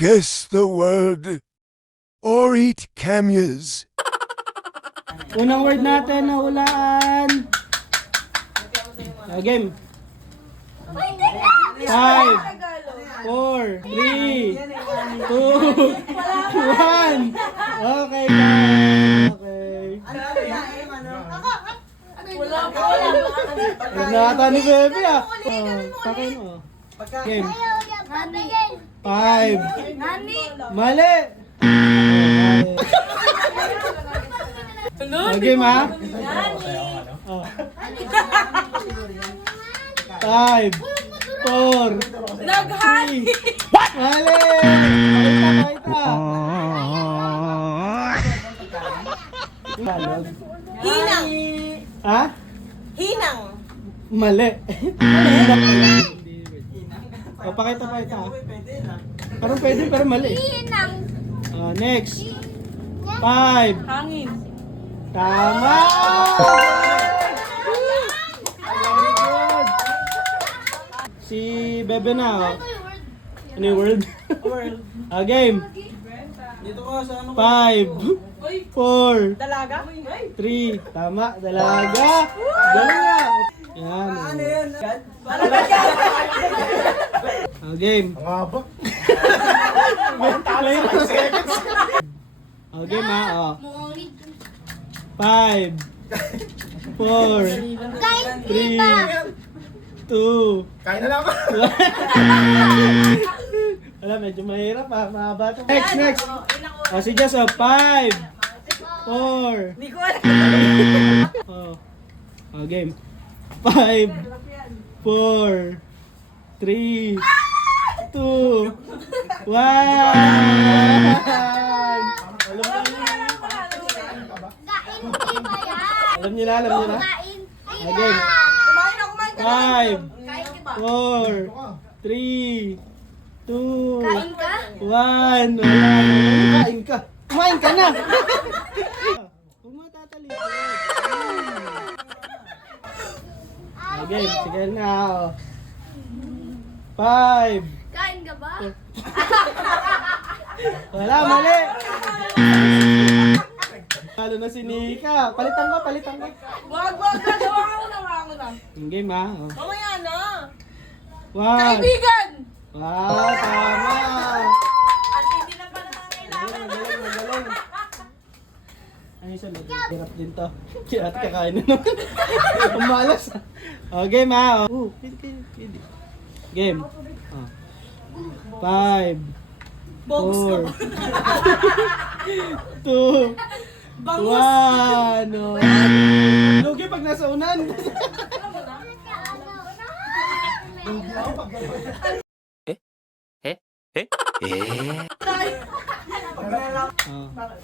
Guess the word or eat cameos. Unang word natin na hulaan. Game. 5, 4, 3, 2, 1. Okay, guys. Okay. Wala ata ni Bebe ah. Pakin mo. Game. 5. Mali. Game ha. 5, 4, 3. What? Mali. Pakita. Hinang. Ha? Hinang. Mali. O, pakita. Parang pwede, pero mali. Next. 5. Hangin. Tama! Very good. Si Bebe na, oh. Ano yung word? Game. Dito ka sa ano? 5, 4, Dalaga? 3. Tama, dalaga. Galing nga. Yan. Ano yun? Game. Ang haba. Game ha, oh. 5, 4, 3, 2. Kain na lang ako. Wala, medyo mahirap ha. Mahaba ito. Next. Si Jess, 5, 4. Hindi ko alam. Game. 5, 4, 3, 2, 1. Alam niyo na. Game. Kumain 5, 4, 3, 2, Kain ka? 1. Wala. Kain ka. Kumain ka na. Huwag mo tatalikod. Game. Sige na. 5. Kain ka ba? Wala, mali. Halo na si Nika. Palitan ko. Wag. Gawa ko na. Game ha. Mamaya na. 1. Kaibigan! Wow, tama. At hindi na pala nangailangan. Magaling. Ay, siya, hirap din to. Kaya at kakain na naman. Ang malas. Game ha. Pwede. Game. 5, 4, 2, 1. Lugi pag nasa unan.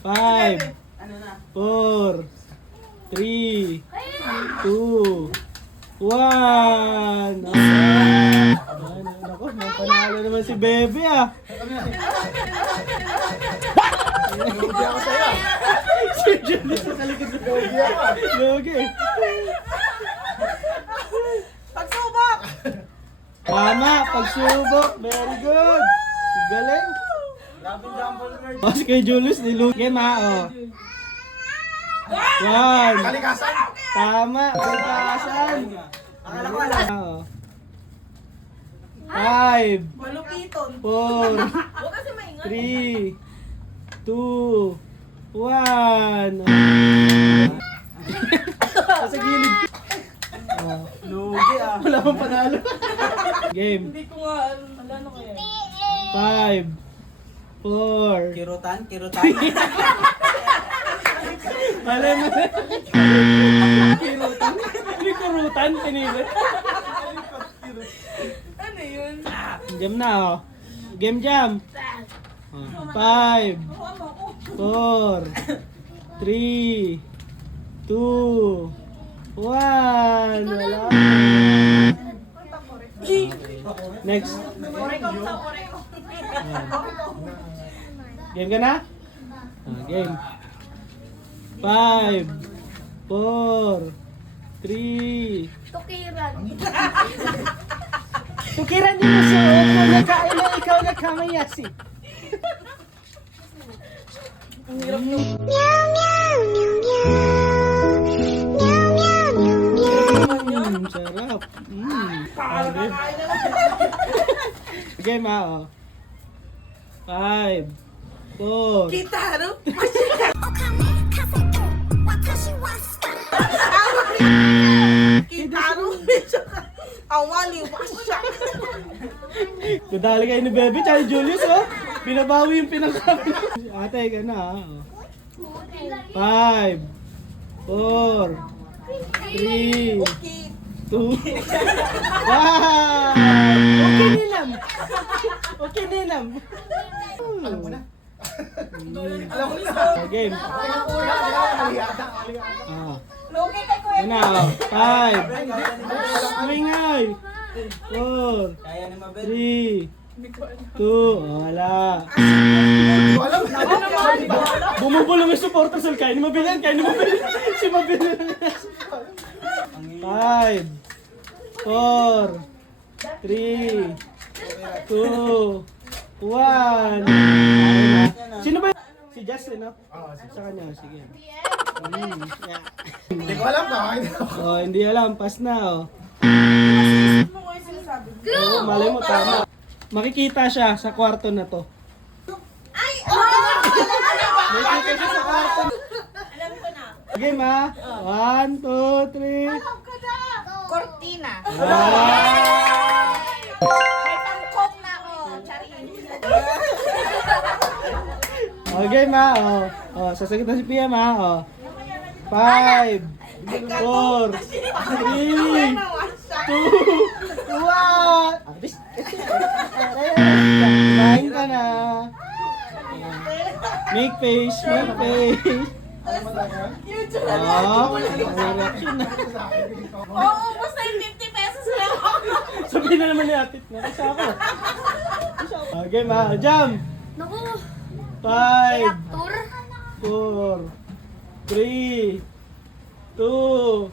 Five, 4, 3, 2, 1. Ako, panalo naman si Bebe ah. Hindi ako sa'yo. Si Julius sa likod ni Bebe ah. Lugi. Pagsubok! Tama, pagsubok. Very good. Galing. Mas kay Julius, nilugi ma, 1. Kalikasan. Tama, kalikasan. Akala ko alam. 5, Malupiton. 4, Huwag kasi maingay. 3, 2, 1. Sa gilid. Lugi ah. Wala pang panalo. Game. Hindi ko nga alam. Wala na kaya. 5, 4. Kirutan. Mali. Kirutan. Hindi kurutan, pinili. Ano yun? Jam na, oh. Game jam. 5, 4, 3, 2, 1. Wala. Next. Game ka na? Game. 5, 4, 3. Tukiran. Tukiran din mo suot mo, nagkain na ikaw nagkamayasi. Ang hirap nung... Sarap. Okay. Game ha, oh. 5, 4, Kitaro? Kitaro? Awali, wasya. Kudali kayo ni Bebe, tsaka ni Julius, oh. Binabawi yung pinagkami. Ate, ka na, ha. Oh. 5, 4, 3, 2, 1. Okay, Ninam. Okay, Ninam. Alam mo na. Alam mo na. Game. Logi kay Kuya. Yan na, oh. 5. Swingay. 4, Kaya ni Mabel. 3, 2, wala. Bumubulong yung supporter sa kain ni Mabilin, kain ni Mabilin. Si Mabilin. 5, 4, 3, 2, 1. Sino ba? Si Justin, no? Sa kanya, sige. Yeah. Hindi ko alam na. Oh, hindi alam, pass na, oh. Ano ko yung sinasabi? Oo, malay mo, tama. Makikita siya sa kwarto na to. Ay! Makikita siya sa kwarto. Alam ko na. Game, ha? 1, 2, 3. Alam ko na! Cortina. Ah! May pangkok na ako. Charin. Oh, game, ha? Oh, oh, sasagot na si PM, ha? Oh. 5, 4, 3, 2, 1. Abis. Kumain ka na. Make face, make face. Oh, may reaction na. Oo, basta yung 50 pesos lang ako. Sabihin na naman ni Atit na. Kasi ako. Okay, ma. Jam. Naku, 5, tour. 4, 3, 2,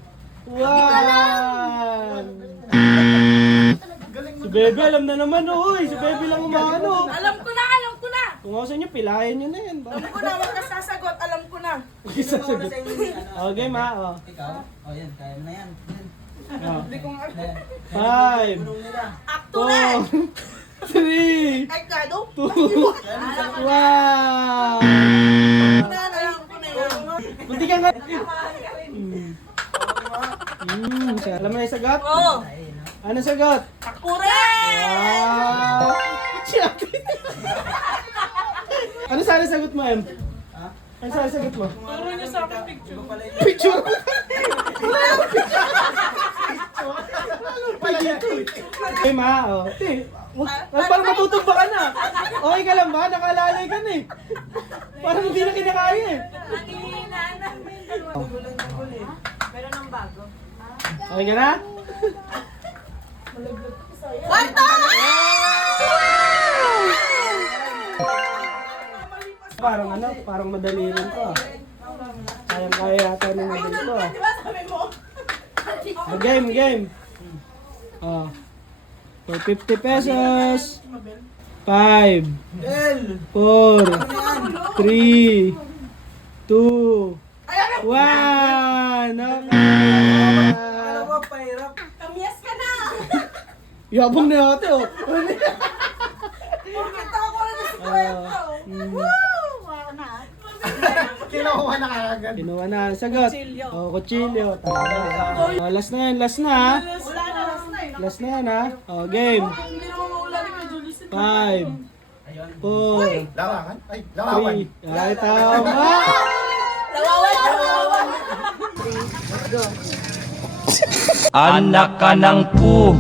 1. Si Bebe, alam na naman, oy. Si Bebe lang umano. Alam ko na, alam ko na. Kung ako sa inyo, pilayan nyo na yan. Alam ko na, wag ka sasagot. Alam ko na. Sasagot. Okay, ma. Oh. Ikaw? O yan, kaya mo na yan. Yan. Oh. Hindi ko nga. 5, Punong nila. Akto na. 4, 3, Ay, kado. 2, 1. Alam ko na yan. Bunti ka nga. Alam mo na yung sagot? Oo. Ano sagot? Correct! Wow! Ano sana sagot mo, Em? Ha? Ano sana sagot mo? Turo niyo sa akin picture. Ito pala yun. Picture! Okay, ma. Oh. Parang matutumba ka na. Okay ka lang ba? Nakalalay ka na eh. Parang hindi na kinakaya eh. Nangihinaan namin. Meron ng bago. Okay ka na? Kwarto! Parang ano, parang madali rin to. Kaya yata ng madali to. Di ba sabi mo? Oh, game. Oh. For 50 pesos. 5, Bel! 4, 3, 2, Ay, alam ko. 1. Alam Okay. mo, pahirap. Kamyas ka na! Yabang na ate, oh. Pagkita ako na sa kwento. Woo! Wow, na. Kinuha na kagad. Kinuha na. Sagot. Kutsilyo. Oh, kutsilyo. Tama. Oh, last na yan, last na ha. Wala na, last na eh. Last na yan ha. Oh, game. Hindi naman maula ni Kuya Julius. 5, 4, Lawangan? Ay, lawawan. 3. Ay, tama. Lawawan! Anak ka ng pu.